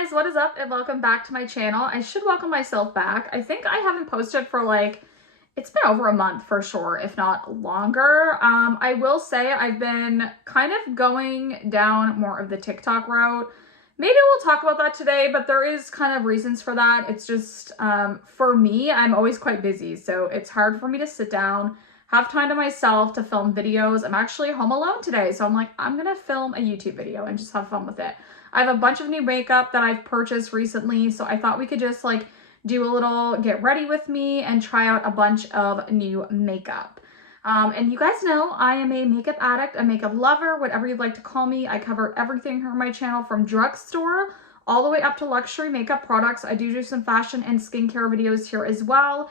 guys, what is up and welcome back to my channel. I should welcome myself back. I think I haven't posted for it's been over a month for sure, if not longer. I will say I've been kind of going down more of the TikTok route. Maybe we'll talk about that today, but there is kind of reasons for that. It's just, for me, I'm always quite busy, so it's hard for me to sit down, have time to myself to film videos. I'm actually home alone today, so I'm like, I'm gonna film a YouTube video and just have fun with it. I have a bunch of new makeup that I've purchased recently, so I thought we could just do a little get ready with me and try out a bunch of new makeup. And you guys know I am a makeup addict, a makeup lover, whatever you'd like to call me. I cover everything here on my channel from drugstore all the way up to luxury makeup products. I do some fashion and skincare videos here as well.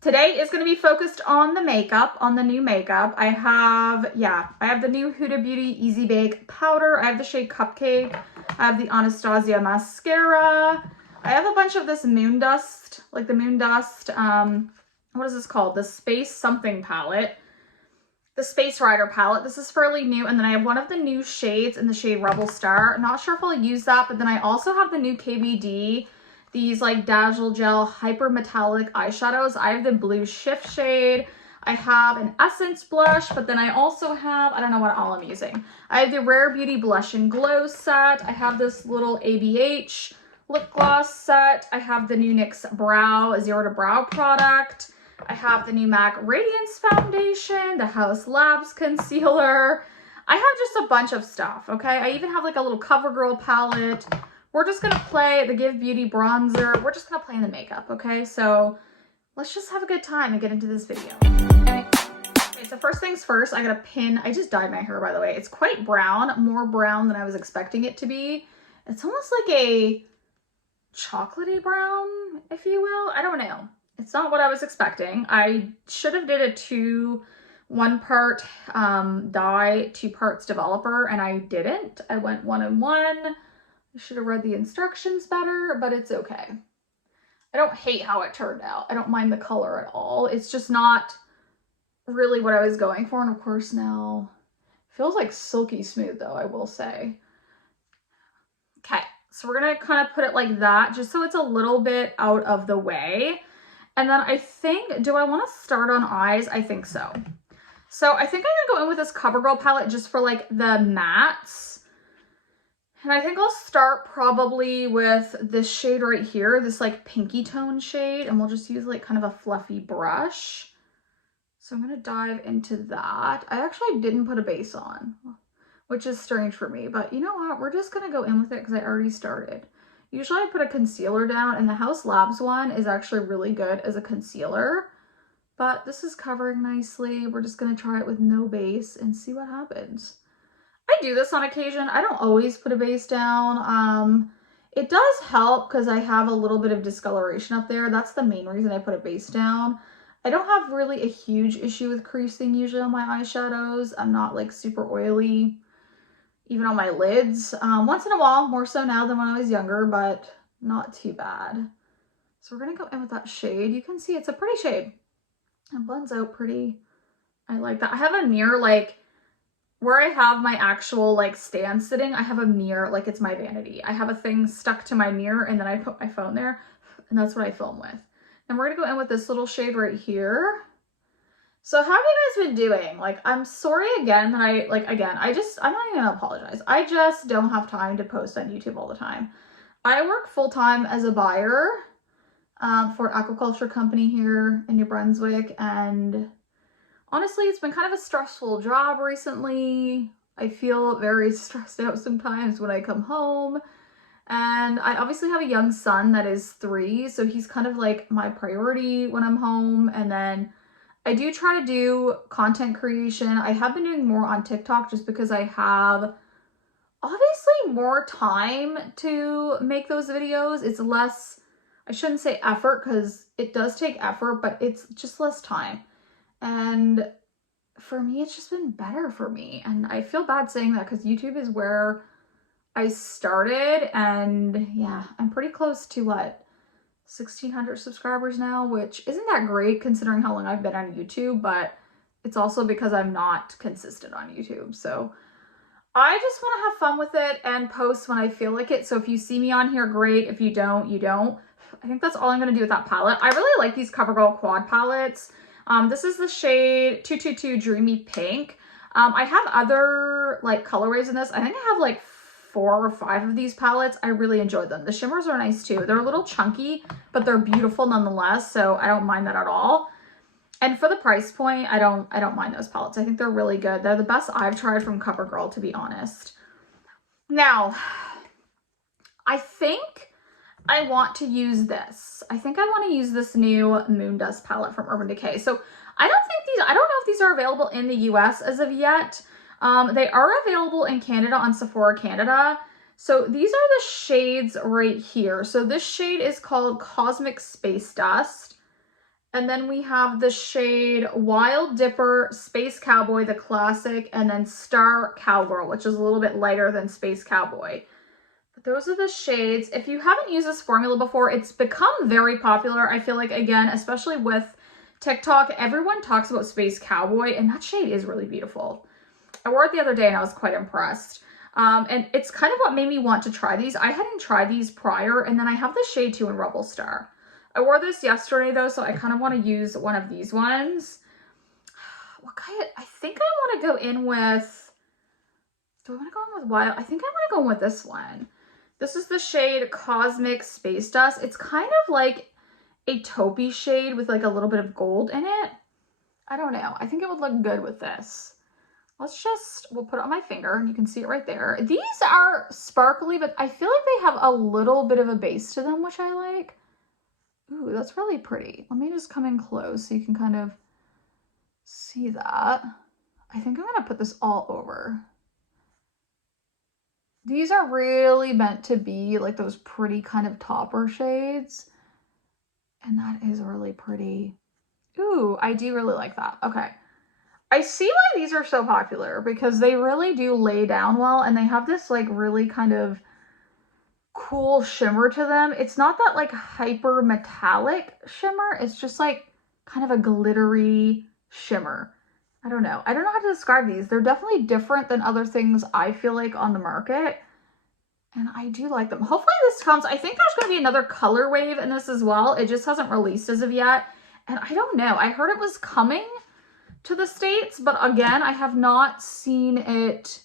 Today is going to be focused on the makeup, on the new makeup. I have the new Huda Beauty Easy Bake powder. I have the shade Cupcake. I have the Anastasia mascara. I have a bunch of this Moondust, like the Moondust, what is this called? The Space something palette. The Space Rider palette. This is fairly new. And then I have one of the new shades in the shade Rebel Star. I'm not sure if I'll use that, but then I also have the new KVD. These Dazzle Gel Hyper Metallic eyeshadows. I have the blue Shift shade. I have an Essence blush, but then I also have, I don't know what all I'm using. I have the Rare Beauty Blush and Glow set. I have this little ABH lip gloss set. I have the new NYX Brow Zero to Brow product. I have the new MAC Radiance foundation, the House Labs concealer. I have just a bunch of stuff, okay? I even have a little CoverGirl palette. We're just gonna play the Give Beauty bronzer. We're just gonna play in the makeup, okay? So let's just have a good time and get into this video. Okay, so first things first, I got a pin. I just dyed my hair, by the way. It's quite brown, more brown than I was expecting it to be. It's almost like a chocolatey brown, if you will. I don't know. It's not what I was expecting. I should have did a one part dye, 2 parts developer, and I didn't. I went 1 and 1. I should have read the instructions better, but it's okay. I don't hate how it turned out. I don't mind the color at all. It's just not really what I was going for. And of course now it feels like silky smooth though, I will say. Okay, so we're gonna kind of put it like that just so it's a little bit out of the way. And then I think, do I want to start on eyes? I think so. So I think I'm gonna go in with this CoverGirl palette just for the mattes. And I think I'll start probably with this shade right here, this pinky tone shade, and we'll just use kind of a fluffy brush. So I'm gonna dive into that. I actually didn't put a base on, which is strange for me, but you know what? We're just gonna go in with it because I already started. Usually I put a concealer down, and the House Labs one is actually really good as a concealer, but this is covering nicely. We're just gonna try it with no base and see what happens. I do this on occasion. I don't always put a base down. It does help because I have a little bit of discoloration up there. That's the main reason I put a base down. I don't have really a huge issue with creasing usually on my eyeshadows. I'm not super oily, even on my lids. Once in a while, more so now than when I was younger, but not too bad. So we're gonna go in with that shade. You can see it's a pretty shade. It blends out pretty. I like that. I have a mirror where I have my actual stand sitting, I have a mirror it's my vanity. I have a thing stuck to my mirror and then I put my phone there and that's what I film with. And we're gonna go in with this little shade right here. So how have you guys been doing? I'm sorry again that I'm not even gonna apologize. I just don't have time to post on YouTube all the time. I work full-time as a buyer for an aquaculture company here in New Brunswick, and honestly, it's been kind of a stressful job recently. I feel very stressed out sometimes when I come home. And I obviously have a young son that is 3, so he's kind of my priority when I'm home. And then I do try to do content creation. I have been doing more on TikTok just because I have obviously more time to make those videos. It's less, I shouldn't say effort because it does take effort, but it's just less time. And for me, it's just been better for me. And I feel bad saying that because YouTube is where I started. And yeah, I'm pretty close to 1,600 subscribers now, which isn't that great considering how long I've been on YouTube, but it's also because I'm not consistent on YouTube. So I just want to have fun with it and post when I feel like it. So if you see me on here, great. If you don't, you don't. I think that's all I'm going to do with that palette. I really like these CoverGirl quad palettes. This is the shade 222 Dreamy Pink. I have other like colorways in this. I think I have like 4 or 5 of these palettes. I really enjoy them. The shimmers are nice too. They're a little chunky, but they're beautiful nonetheless. So I don't mind that at all. And for the price point, I don't mind those palettes. I think they're really good. They're the best I've tried from CoverGirl, to be honest. Now, I think I want to use this. I think I want to use this new Moondust palette from Urban Decay. So I don't know if these are available in the US as of yet. They are available in Canada on Sephora Canada. So these are the shades right here. So this shade is called Cosmic Space Dust. And then we have the shade Wild Dipper, Space Cowboy, the classic, and then Star Cowgirl, which is a little bit lighter than Space Cowboy. But those are the shades. If you haven't used this formula before, it's become very popular. I feel like, again, especially with TikTok, everyone talks about Space Cowboy, and that shade is really beautiful. I wore it the other day and I was quite impressed. And it's kind of what made me want to try these. I hadn't tried these prior, and then I have the shade 2 in Rebel Star. I wore this yesterday though, so I kind of want to use one of these ones. What kind of, I think I want to go in with, do I want to go in with Wild? I think I want to go in with this one. This is the shade Cosmic Space Dust. It's kind of like a taupey shade with like a little bit of gold in it. I don't know. I think it would look good with this. We'll put it on my finger and you can see it right there. These are sparkly, but I feel like they have a little bit of a base to them, which I like. Ooh, that's really pretty. Let me just come in close so you can kind of see that. I think I'm going to put this all over. These are really meant to be like those pretty kind of topper shades. And that is really pretty. Ooh, I do really like that. Okay. I see why these are so popular because they really do lay down well and they have this like really kind of cool shimmer to them. It's not that like hyper metallic shimmer. It's just like kind of a glittery shimmer. I don't know. I don't know how to describe these. They're definitely different than other things I feel like on the market. And I do like them. Hopefully this comes. I think there's going to be another color wave in this as well. It just hasn't released as of yet. And I don't know. I heard it was coming to the States, but again, I have not seen it.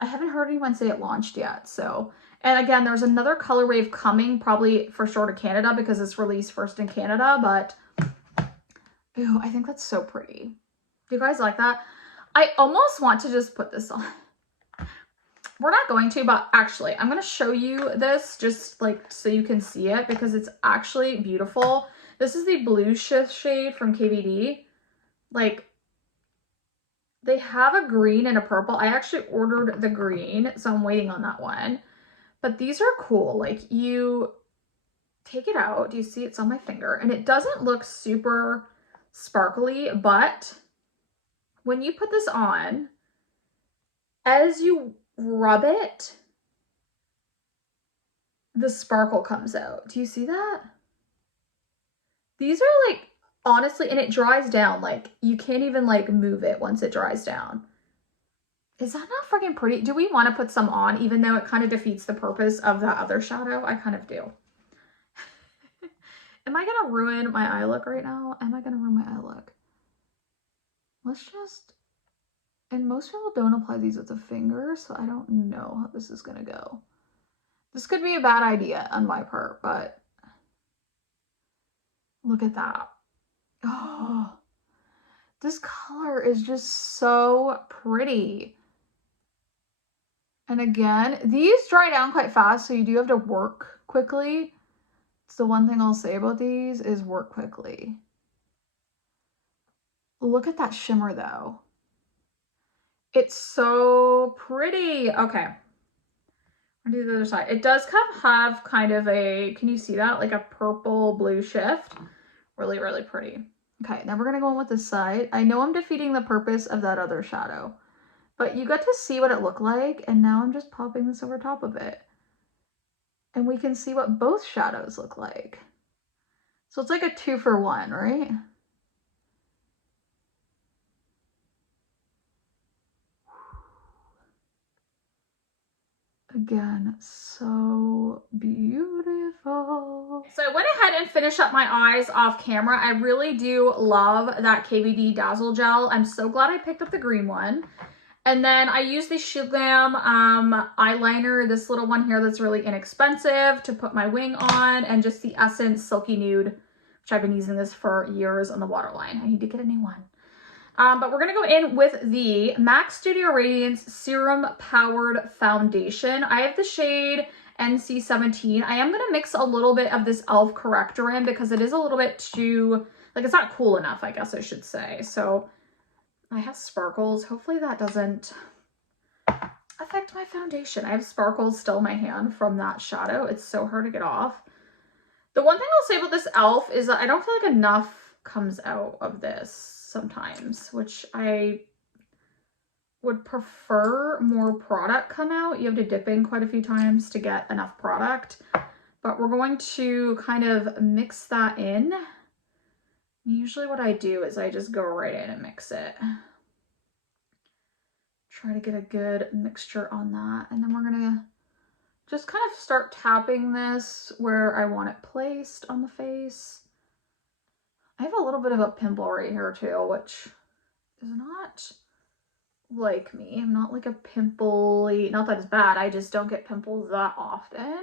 I haven't heard anyone say it launched yet. So, and again, there's another color wave coming probably for sure to Canada because it's released first in Canada, but ooh, I think that's so pretty. Do you guys like that? I almost want to just put this on. We're not going to, but actually, I'm going to show you this just like so you can see it because it's actually beautiful. This is the blue shift shade from KVD. Like, they have a green and a purple. I actually ordered the green, so I'm waiting on that one. But these are cool. Like, you take it out. Do you see it's on my finger? And it doesn't look super sparkly, but when you put this on, as you rub it, the sparkle comes out. Do you see that? These are like, honestly, and it dries down. Like, you can't even like move it once it dries down. Is that not freaking pretty? Do we want to put some on even though it kind of defeats the purpose of the other shadow? I kind of do. Am I going to ruin my eye look right now? Am I going to ruin my eye look? Let's just, and most people don't apply these with a finger, so I don't know how this is going to go. This could be a bad idea on my part, but look at that. Oh, this color is just so pretty. And again, these dry down quite fast, so you do have to work quickly. It's the one thing I'll say about these is work quickly. Look at that shimmer though. It's so pretty. Okay. I'll do the other side. It does have kind of a, can you see that? Like a purple blue shift. Really, really pretty. Okay, now we're going to go in with this side. I know I'm defeating the purpose of that other shadow, but you got to see what it looked like, and now I'm just popping this over top of it. And we can see what both shadows look like. So it's like a 2-for-1, right? Again, so beautiful. So I went ahead and finished up my eyes off camera. I really do love that KVD Dazzle Gel. I'm so glad I picked up the green one. And then I used the Shield Glam eyeliner, this little one here that's really inexpensive, to put my wing on, and just the Essence Silky Nude, which I've been using this for years on the waterline. I need to get a new one. But we're going to go in with the MAC Studio Radiance Serum Powered Foundation. I have the shade NC17. I am going to mix a little bit of this e.l.f. corrector in because it is a little bit too, like, it's not cool enough, I guess I should say. So I have sparkles. Hopefully that doesn't affect my foundation. I have sparkles still in my hand from that shadow. It's so hard to get off. The one thing I'll say about this e.l.f. is that I don't feel like enough comes out of this sometimes, which I would prefer more product come out. You have to dip in quite a few times to get enough product, but we're going to kind of mix that in. Usually what I do is I just go right in and mix it. Try to get a good mixture on that, and then we're gonna just kind of start tapping this where I want it placed on the face. I have a little bit of a pimple right here too, which is not like me. I'm not like a pimply, not that it's bad, I just don't get pimples that often.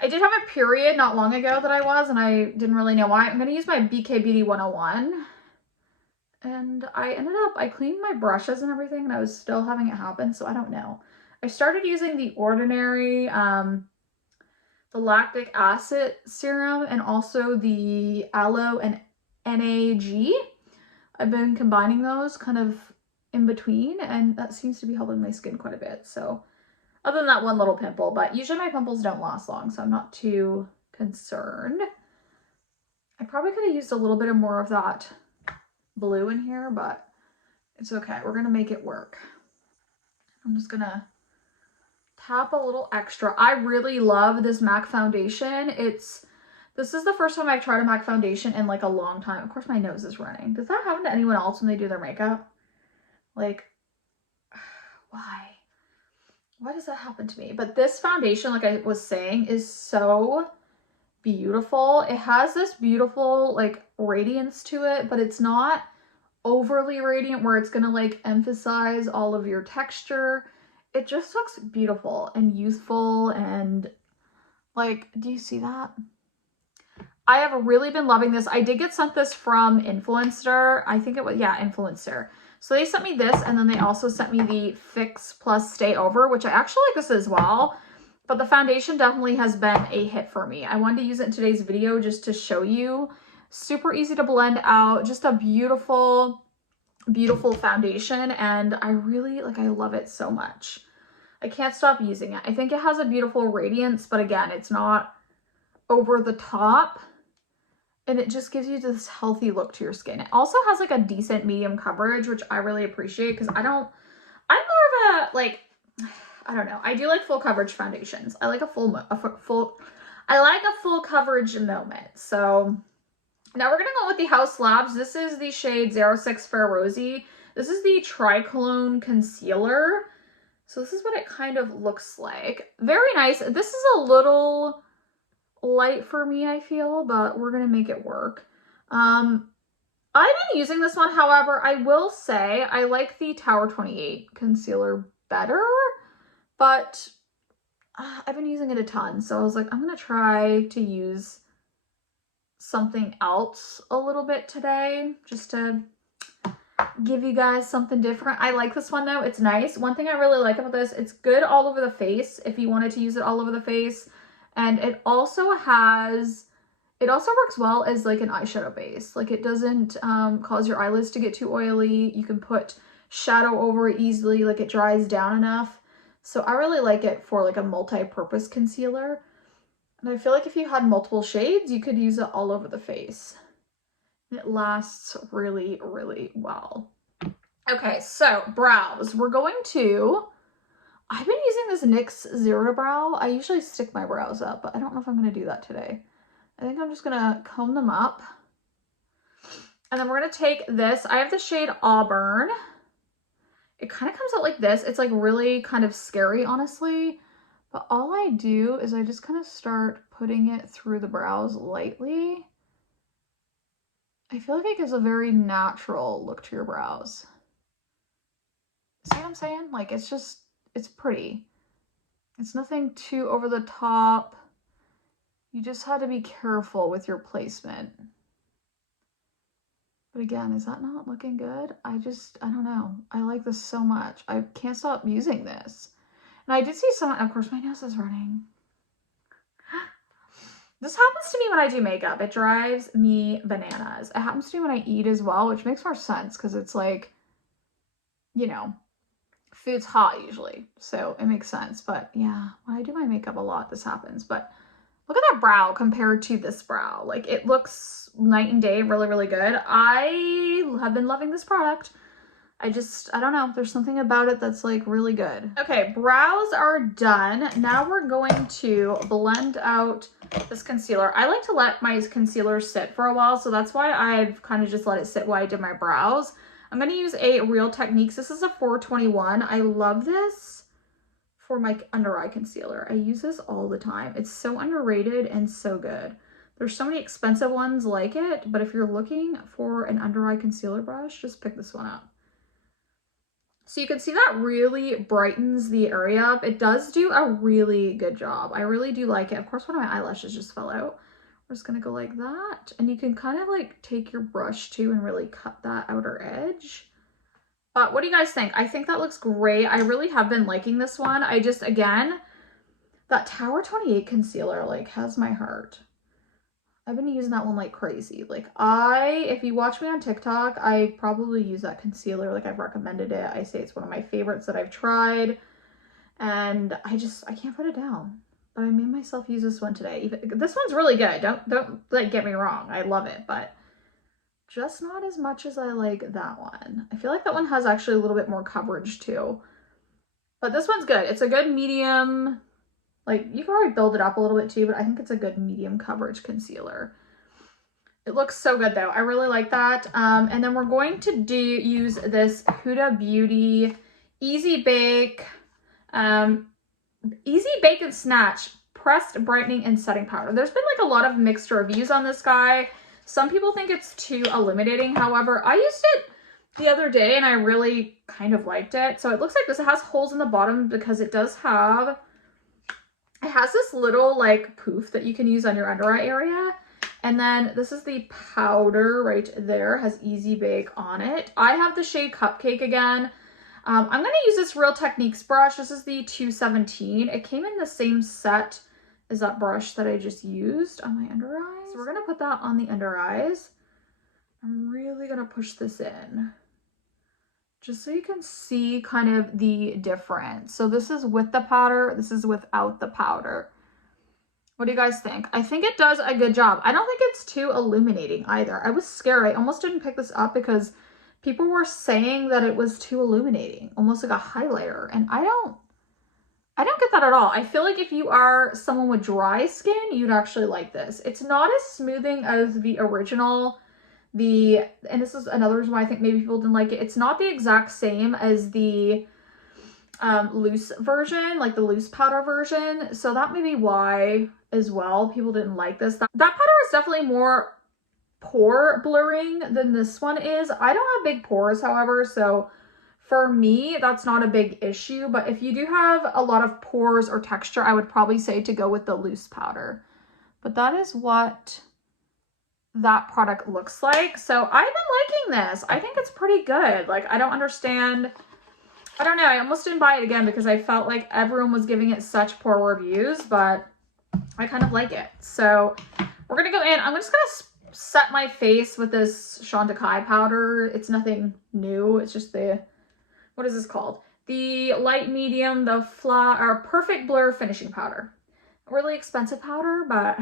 I did have a period not long ago that I was, and I didn't really know why. I'm going to use my BK Beauty 101. And I cleaned my brushes and everything, and I was still having it happen, so I don't know. I started using the Ordinary, the lactic acid serum, and also the aloe and NAG. I've been combining those kind of in between, and that seems to be helping my skin quite a bit. So other than that one little pimple, but usually my pimples don't last long, so I'm not too concerned. I probably could have used a little bit more of that blue in here, but it's okay. We're gonna make it work. I'm just gonna tap a little extra. I really love this MAC foundation. This is the first time I've tried a MAC foundation in like a long time. Of course my nose is running. Does that happen to anyone else when they do their makeup? Like, why? Why does that happen to me? But this foundation, like I was saying, is so beautiful. It has this beautiful like radiance to it, but it's not overly radiant where it's gonna like emphasize all of your texture. It just looks beautiful and youthful, and like, do you see that? I have really been loving this. I did get sent this from Influenster. I think it was, yeah, Influencer. So they sent me this, and then they also sent me the Fix Plus Stay Over, which I actually like this as well. But the foundation definitely has been a hit for me. I wanted to use it in today's video just to show you. Super easy to blend out. Just a beautiful, beautiful foundation. And I really, like, I love it so much. I can't stop using it. I think it has a beautiful radiance, but again, it's not over the top. And it just gives you this healthy look to your skin. It also has like a decent medium coverage, which I really appreciate because I'm more of a, like, I don't know. I do like full coverage foundations. I like a full coverage moment. So now we're going to go with the House Labs. This is the shade 06 Fair Rosy. This is the Tri-Cologne Concealer. So this is what it kind of looks like. Very nice. This is a little light for me, I feel, but we're gonna make it work. I've been using this one. However, I will say I like the Tower 28 concealer better, but I've been using it a ton, so I was like, I'm gonna try to use something else a little bit today just to give you guys something different. I like this one though. It's nice. One thing I really like about this, it's good all over the face if you wanted to use it all over the face. And it also works well as like an eyeshadow base. Like, it doesn't cause your eyelids to get too oily. You can put shadow over it easily, like it dries down enough. So I really like it for like a multi-purpose concealer. And I feel like if you had multiple shades, you could use it all over the face. It lasts really, really well. Okay, so brows. I've been using this NYX Zero to Brow. I usually stick my brows up, but I don't know if I'm going to do that today. I think I'm just going to comb them up. And then we're going to take this. I have the shade Auburn. it kind of comes out like this. It's like really kind of scary, honestly. But all I do is I just kind of start putting it through the brows lightly. I feel like it gives a very natural look to your brows. See what I'm saying? Like, it's just, it's pretty. It's nothing too over the top. You just had to be careful with your placement. But again, is that not looking good? I don't know. I like this so much. I can't stop using this. And I did see someone, of course my nose is running. This happens to me when I do makeup. It drives me bananas. It happens to me when I eat as well, which makes more sense because it's like, you know, food's hot usually. So it makes sense. But yeah, when I do my makeup a lot, this happens. But look at that brow compared to this brow. Like, it looks night and day, really, really good. I have been loving this product. I don't know. There's something about it that's like really good. Okay, brows are done. Now we're going to blend out this concealer. I like to let my concealer sit for a while, so that's why I've kind of just let it sit while I did my brows. I'm going to use a Real Techniques. This is a 421. I love this for my under eye concealer. I use this all the time. It's so underrated and so good. There's so many expensive ones like it, but if you're looking for an under eye concealer brush, just pick this one up. So you can see that really brightens the area up. It does do a really good job. I really do like it. Of course, one of my eyelashes just fell out. We're just gonna go like that. And you can kind of like take your brush too and really cut that outer edge. But what do you guys think? I think that looks great. I really have been liking this one. I just, again, that Tower 28 concealer like has my heart. I've been using that one like crazy. Like if you watch me on TikTok, I probably use that concealer. Like, I've recommended it. I say it's one of my favorites that I've tried. And I can't put it down. But I made myself use this one today. This one's really good. Don't like get me wrong. I love it, but just not as much as I like that one. I feel like that one has actually a little bit more coverage too. But this one's good. It's a good medium. Like, you can probably build it up a little bit too, but I think it's a good medium coverage concealer. It looks so good though. I really like that. And then we're going to use this Huda Beauty Easy Bake and Snatch Pressed Brightening and Setting Powder. There's been like a lot of mixed reviews on this guy. Some people think it's too illuminating. However, I used it the other day and I really kind of liked it. So it looks like this. It has holes in the bottom because it has this little like poof that you can use on your under eye area. And then this is the powder right there, has Easy Bake on it. I have the shade Cupcake again. I'm going to use this Real Techniques brush. This is the 217. It came in the same set as that brush that I just used on my under eyes. So we're going to put that on the under eyes. I'm really going to push this in, just so you can see kind of the difference. So this is with the powder, this is without the powder. What do you guys think? I think it does a good job. I don't think it's too illuminating either. I was scared. I almost didn't pick this up because people were saying that it was too illuminating, almost like a highlighter. And I don't get that at all. I feel like if you are someone with dry skin, you'd actually like this. It's not as smoothing as the original. And this is another reason why I think maybe people didn't like it. It's not the exact same as the loose version, like the loose powder version. So that may be why as well people didn't like this. That powder is definitely more pore blurring than this one is. I don't have big pores, however, so for me, that's not a big issue. But if you do have a lot of pores or texture, I would probably say to go with the loose powder. But that is what that product looks like. So I've been liking this. I think it's pretty good. Like, I don't understand. I don't know. I almost didn't buy it again because I felt like everyone was giving it such poor reviews, but I kind of like it. So we're going to go in. I'm just going to set my face with this Chantecaille powder. It's nothing new. It's just what is this called? The light medium, the perfect blur finishing powder. Really expensive powder, but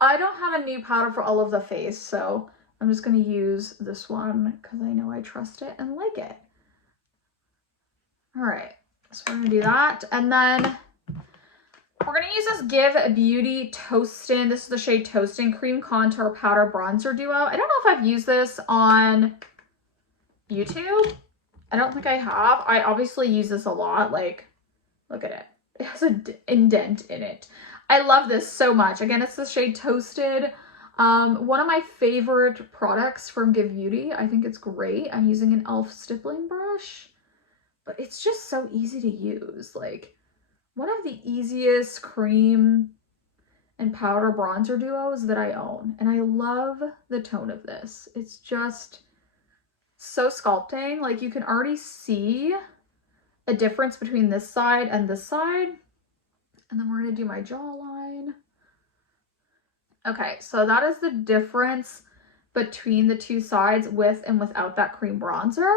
I don't have a new powder for all of the face, so I'm just going to use this one because I know I trust it and like it. All right, so we're going to do that. And then we're going to use this Give Beauty Toastin'. This is the shade Toastin' Cream Contour Powder Bronzer Duo. I don't know if I've used this on YouTube. I don't think I have. I obviously use this a lot. Like, look at it. It has an indent in it. I love this so much. Again, it's the shade Toasted. One of my favorite products from Give Beauty. I think it's great. I'm using an e.l.f. stippling brush, but it's just so easy to use. Like, one of the easiest cream and powder bronzer duos that I own. And I love the tone of this. It's just so sculpting. Like, you can already see a difference between this side and this side. And then we're gonna do my jawline. Okay, so that is the difference between the two sides with and without that cream bronzer.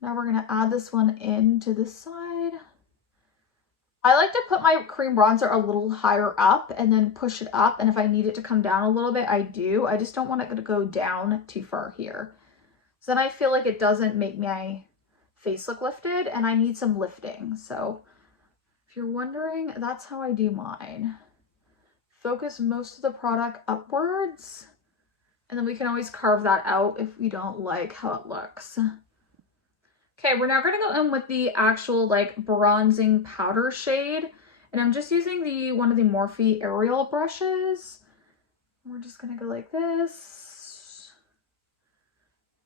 Now we're gonna add this one into this side. I like to put my cream bronzer a little higher up and then push it up. And if I need it to come down a little bit, I do. I just don't want it to go down too far here. So then I feel like it doesn't make my face look lifted, and I need some lifting. So if you're wondering, that's how I do mine. Focus most of the product upwards, and then we can always carve that out if we don't like how it looks. Okay, we're now gonna go in with the actual like bronzing powder shade, and I'm just using one of the Morphe aerial brushes. We're just gonna go like this.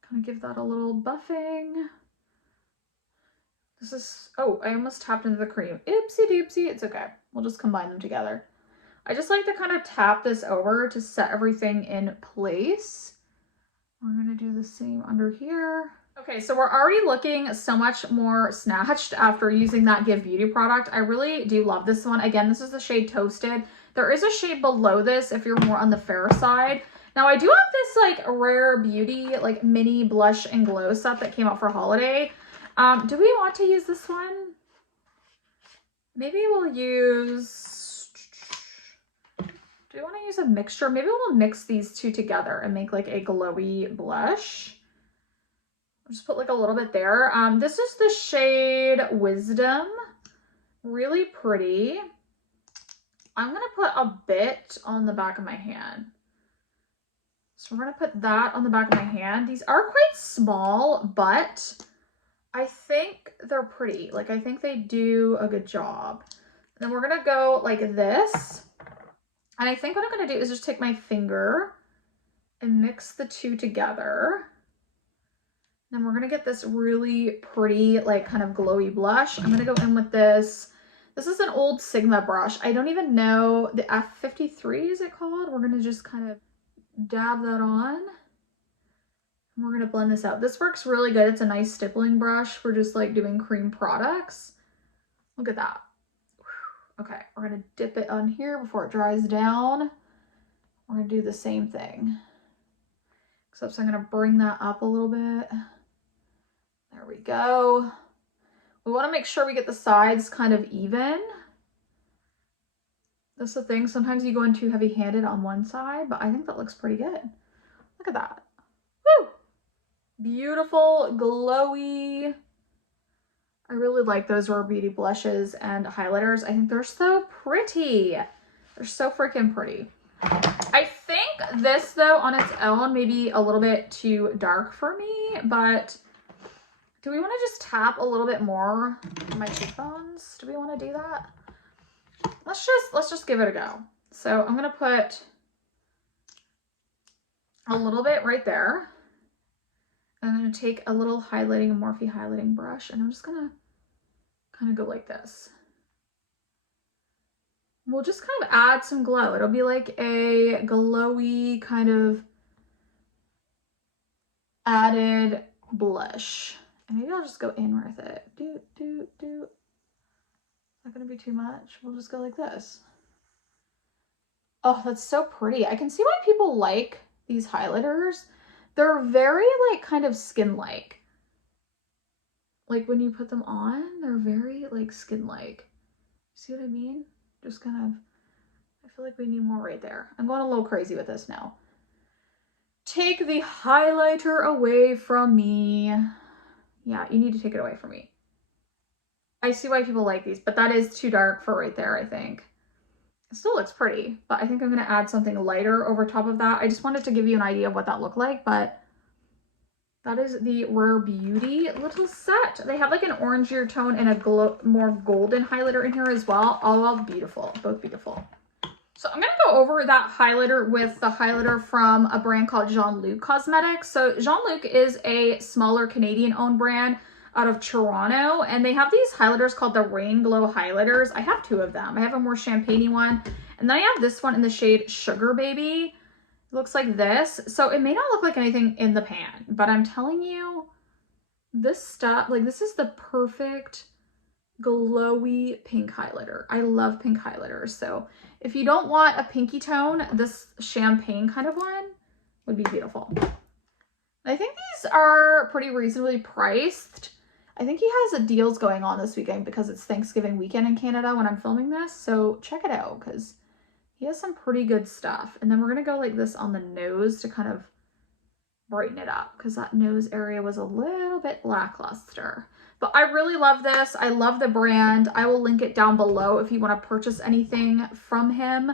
Kind of give that a little buffing. This is, oh, I almost tapped into the cream. Oopsie doopsie, it's okay. We'll just combine them together. I just like to kind of tap this over to set everything in place. We're gonna do the same under here. Okay, so we're already looking so much more snatched after using that Give Beauty product. I really do love this one. Again, this is the shade Toasted. There is a shade below this if you're more on the fair side. Now I do have this like Rare Beauty like mini blush and glow set that came out for holiday. Do we want to use this one? Maybe we'll use, do we want to use a mixture? Maybe we'll mix these two together and make like a glowy blush. I'll just put like a little bit there. This is the shade Wisdom. Really pretty. I'm going to put a bit on the back of my hand. So we're going to put that on the back of my hand. These are quite small, but I think they're pretty. Like, I think they do a good job. And then we're going to go like this. And I think what I'm going to do is just take my finger and mix the two together. Then we're going to get this really pretty, like kind of glowy blush. I'm going to go in with this. This is an old Sigma brush. I don't even know, the F53 is it called? We're going to just kind of dab that on. And we're going to blend this out. This works really good. It's a nice stippling brush for just like doing cream products. Look at that. Okay, we're going to dip it on here before it dries down. We're going to do the same thing. Except I'm going to bring that up a little bit. There we go. We want to make sure we get the sides kind of even. That's the thing. Sometimes you go in too heavy-handed on one side, but I think that looks pretty good. Look at that. Woo! Beautiful, glowy. I really like those Rare Beauty blushes and highlighters. I think they're so pretty. They're so freaking pretty. I think this, though, on its own may be a little bit too dark for me, but do we want to just tap a little bit more on my cheekbones? Do we want to do that? Let's just give it a go. So I'm going to put a little bit right there. I'm going to take a little highlighting, Morphe highlighting brush, and I'm just going to kind of go like this. We'll just kind of add some glow. It'll be like a glowy kind of added blush. And maybe I'll just go in with it. Not gonna be too much. We'll just go like this. Oh, that's so pretty. I can see why people like these highlighters. They're very like kind of skin-like. Like when you put them on, they're very like skin-like. See what I mean? Just kind of, I feel like we need more right there. I'm going a little crazy with this now. Take the highlighter away from me. Yeah, you need to take it away from me. I see why people like these, but that is too dark for right there, I think. It still looks pretty, but I think I'm going to add something lighter over top of that. I just wanted to give you an idea of what that looked like, but That is the Rare Beauty little set. They have like an orangier tone and a more golden highlighter in here as well. All beautiful, both beautiful. So I'm going to go over that highlighter with the highlighter from a brand called Jean-Luc Cosmetics. So Jean-Luc is a smaller Canadian-owned brand out of Toronto, and they have these highlighters called the Rain Glow highlighters. I have two of them. I have a more champagne-y one, and then I have this one in the shade Sugar Baby. It looks like this. So it may not look like anything in the pan, but I'm telling you, this stuff, like this is the perfect glowy pink highlighter. I love pink highlighters. So if you don't want a pinky tone, this champagne kind of one would be beautiful. I think these are pretty reasonably priced. I think he has deals going on this weekend because it's Thanksgiving weekend in Canada when I'm filming this. So check it out because he has some pretty good stuff. And then we're going to go like this on the nose to kind of brighten it up because that nose area was a little bit lackluster. But I really love this. I love the brand. I will link it down below if you want to purchase anything from him.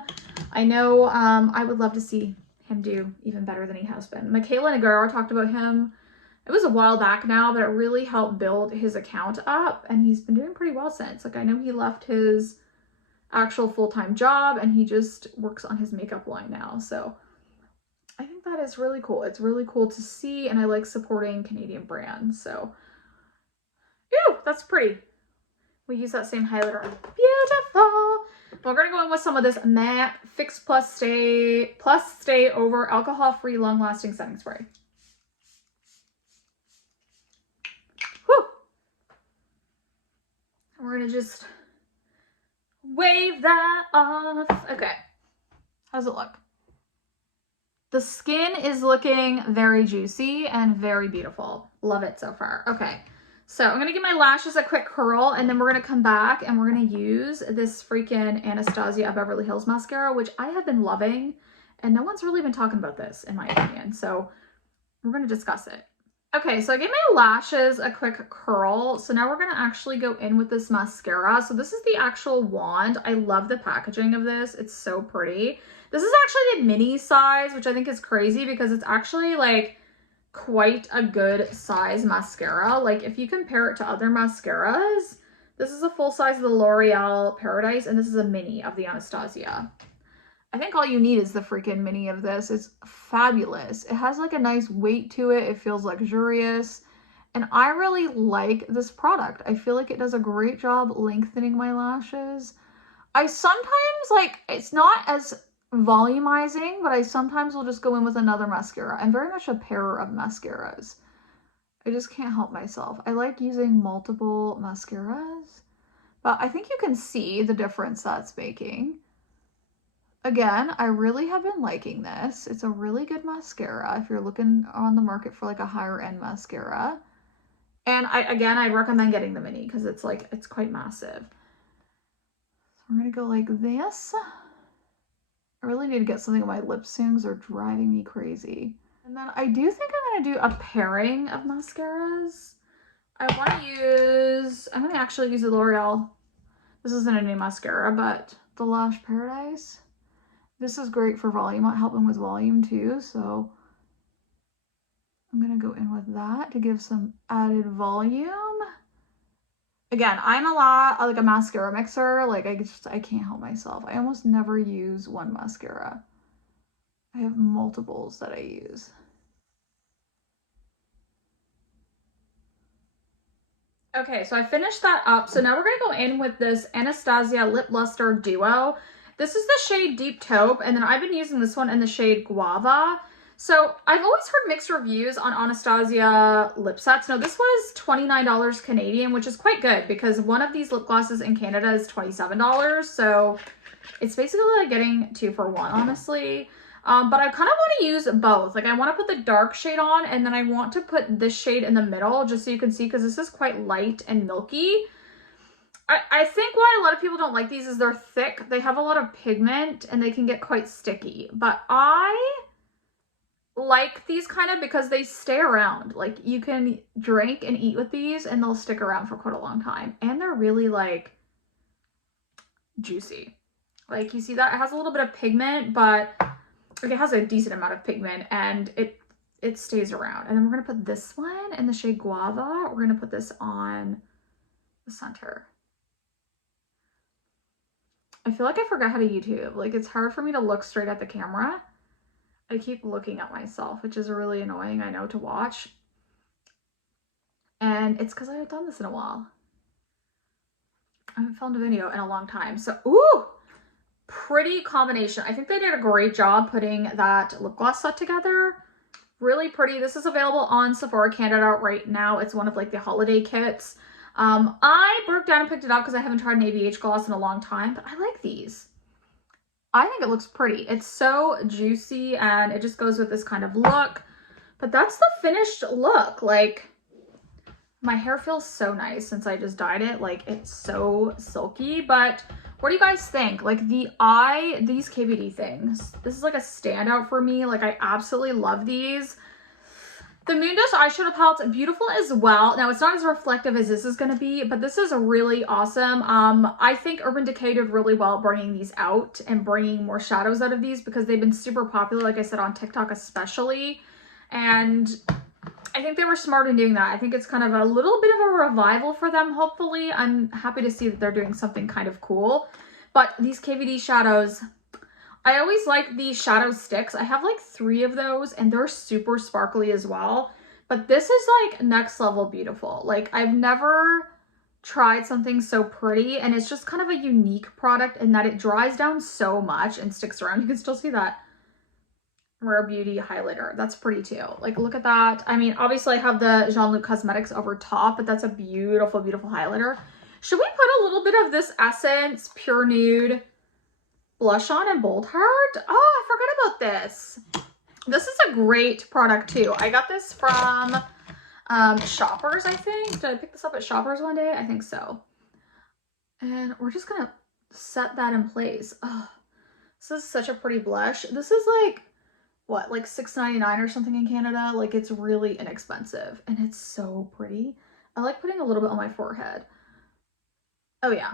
I know I would love to see him do even better than he has been. Michaela Nagara talked about him. It was a while back now, but it really helped build his account up, and he's been doing pretty well since. Like, I know he left his actual full-time job, and he just works on his makeup line now. So I think that is really cool. It's really cool to see, and I like supporting Canadian brands. So, ew, that's pretty. We use that same highlighter. Beautiful. We're going to go in with some of this MAC Fix Plus Stay Over Alcohol-Free Long-Lasting Setting Spray. Whew. We're going to just wave that off. Okay. How's it look? The skin is looking very juicy and very beautiful. Love it so far. Okay. So I'm going to give my lashes a quick curl, and then we're going to come back and we're going to use this freaking Anastasia Beverly Hills mascara, which I have been loving, and no one's really been talking about this in my opinion. So we're going to discuss it. Okay, so I gave my lashes a quick curl. So now we're going to actually go in with this mascara. So this is the actual wand. I love the packaging of this. It's so pretty. This is actually the mini size, which I think is crazy because it's actually like quite a good size mascara. Like if you compare it to other mascaras, this is a full size of the L'Oreal Paradise, and this is a mini of the Anastasia. I think all you need is the freaking mini of this. It's fabulous. It has like a nice weight to it. It feels luxurious. And I really like this product. I feel like it does a great job lengthening my lashes. I sometimes like, it's not as volumizing, but I sometimes will just go in with another mascara. I'm very much a pairer of mascaras. I just can't help myself. I like using multiple mascaras, but I think you can see the difference that's making. Again, I really have been liking this. It's a really good mascara if you're looking on the market for like a higher end mascara. And I'd recommend getting the mini because it's quite massive. So we're gonna go like this. I really need to get something on my lips soon because they're driving me crazy. And then I do think I'm gonna do a pairing of mascaras. I'm gonna actually use the L'Oreal. This isn't a new mascara, but the Lash Paradise. This is great for volume, helping with volume too, so I'm going to go in with that to give some added volume. Again, I'm a lot like a mascara mixer. Like I can't help myself. I almost never use one mascara. I have multiples that I use. Okay, so I finished that up. So now we're going to go in with this Anastasia Lip Luster Duo. This is the shade Deep Taupe, and then I've been using this one in the shade Guava. So I've always heard mixed reviews on Anastasia lip sets. Now this was $29 Canadian, which is quite good because one of these lip glosses in Canada is $27. So it's basically like getting 2 for 1, honestly. But I kind of want to use both. Like I want to put the dark shade on, and then I want to put this shade in the middle just so you can see, because this is quite light and milky. I think why a lot of people don't like these is they're thick. They have a lot of pigment and they can get quite sticky. But I like these kind of because they stay around. Like you can drink and eat with these and they'll stick around for quite a long time. And they're really like juicy. Like you see that it has a little bit of pigment, but like, it has a decent amount of pigment and it it stays around. And then we're going to put this one in the shade Guava. We're going to put this on the center. I feel like I forgot how to YouTube. Like, it's hard for me to look straight at the camera. I keep looking at myself, which is really annoying, I know, to watch. And it's because I haven't done this in a while. I haven't filmed a video in a long time. So, ooh, pretty combination. I think they did a great job putting that lip gloss set together. Really pretty. This is available on Sephora Canada right now. It's one of like the holiday kits. I broke down and picked it up because I haven't tried an ABH gloss in a long time, but I like these. I think it looks pretty. It's so juicy and it just goes with this kind of look. But that's the finished look. Like, my hair feels so nice since I just dyed it. Like, it's so silky. But what do you guys think? Like, these KVD things, this is like a standout for me. Like, I absolutely love these. The Moondust eyeshadow palette's beautiful as well. Now, it's not as reflective as this is going to be, but this is really awesome. I think Urban Decay did really well bringing these out and bringing more shadows out of these because they've been super popular, like I said, on TikTok especially. And I think they were smart in doing that. I think it's kind of a little bit of a revival for them, hopefully. I'm happy to see that they're doing something kind of cool. But these KVD shadows, I always like these shadow sticks. I have like 3 of those and they're super sparkly as well. But this is like next level beautiful. Like, I've never tried something so pretty, and it's just kind of a unique product in that it dries down so much and sticks around. You can still see that Rare Beauty highlighter. That's pretty too. Like, look at that. I mean, obviously I have the Jean-Luc Cosmetics over top, but that's a beautiful, beautiful highlighter. Should we put a little bit of this Essence Pure Nude blush on in Bold Heart? Oh, I forgot about this. This is a great product too. I got this from Shoppers, I think. Did I pick this up at Shoppers one day? I think so. And we're just gonna set that in place. Oh, this is such a pretty blush. This is like, what, like $6.99 or something in Canada? Like, it's really inexpensive and it's so pretty. I like putting a little bit on my forehead. Oh yeah.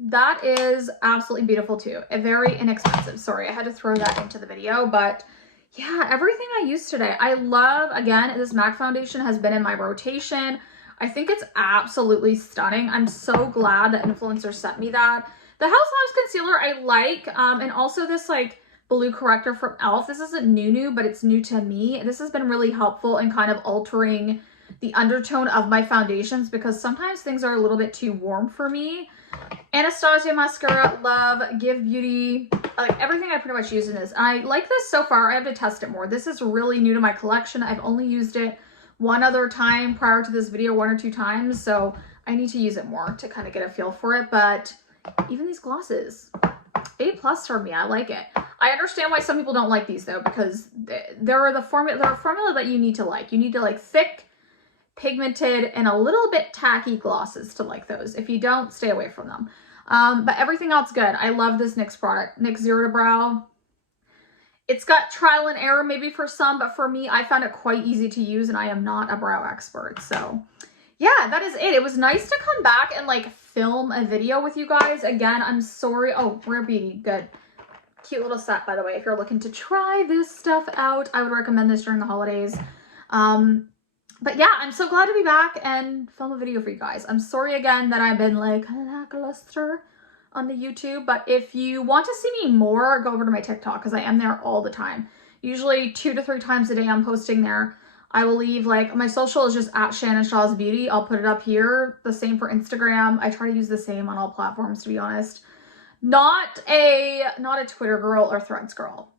That is absolutely beautiful too. Very inexpensive. Sorry, I had to throw that into the video, but yeah, everything I used today. I love, again, this MAC foundation has been in my rotation. I think it's absolutely stunning. I'm so glad that Influencer sent me that. The House Labs concealer I like, and also this like blue corrector from e.l.f. This isn't new, but it's new to me. This has been really helpful in kind of altering the undertone of my foundations because sometimes things are a little bit too warm for me. Anastasia mascara, love. Give Beauty, like everything I pretty much use in this. I like this so far. I have to test it more. This is really new to my collection. I've only used it one other time prior to this video, 1 or 2 times. So I need to use it more to kind of get a feel for it. But even these glosses, A+ for me. I like it. I understand why some people don't like these though, because they're a formula that you need to like. You need to like thick, pigmented, and a little bit tacky glosses to like those. If you don't, stay away from them. But everything else good. I love this NYX product, NYX Zero to Brow. It's got trial and error maybe for some, but for me, I found it quite easy to use, and I am not a brow expert. So yeah, that is it. It was nice to come back and like film a video with you guys. Again, I'm sorry. Oh, Rare Beauty, good. Cute little set, by the way. If you're looking to try this stuff out, I would recommend this during the holidays. But yeah, I'm so glad to be back and film a video for you guys. I'm sorry again that I've been like lackluster on the YouTube, but if you want to see me more, go over to my TikTok because I am there all the time. Usually 2 to 3 times a day I'm posting there. I will leave, like, my social is just at Shannon Shaw's Beauty. I'll put it up here. The same for Instagram. I try to use the same on all platforms, to be honest. Not a Twitter girl or Threads girl.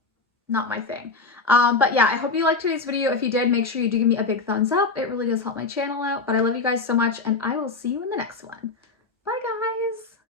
Not my thing. But yeah, I hope you liked today's video. If you did, make sure you do give me a big thumbs up. It really does help my channel out. But I love you guys so much, and I will see you in the next one.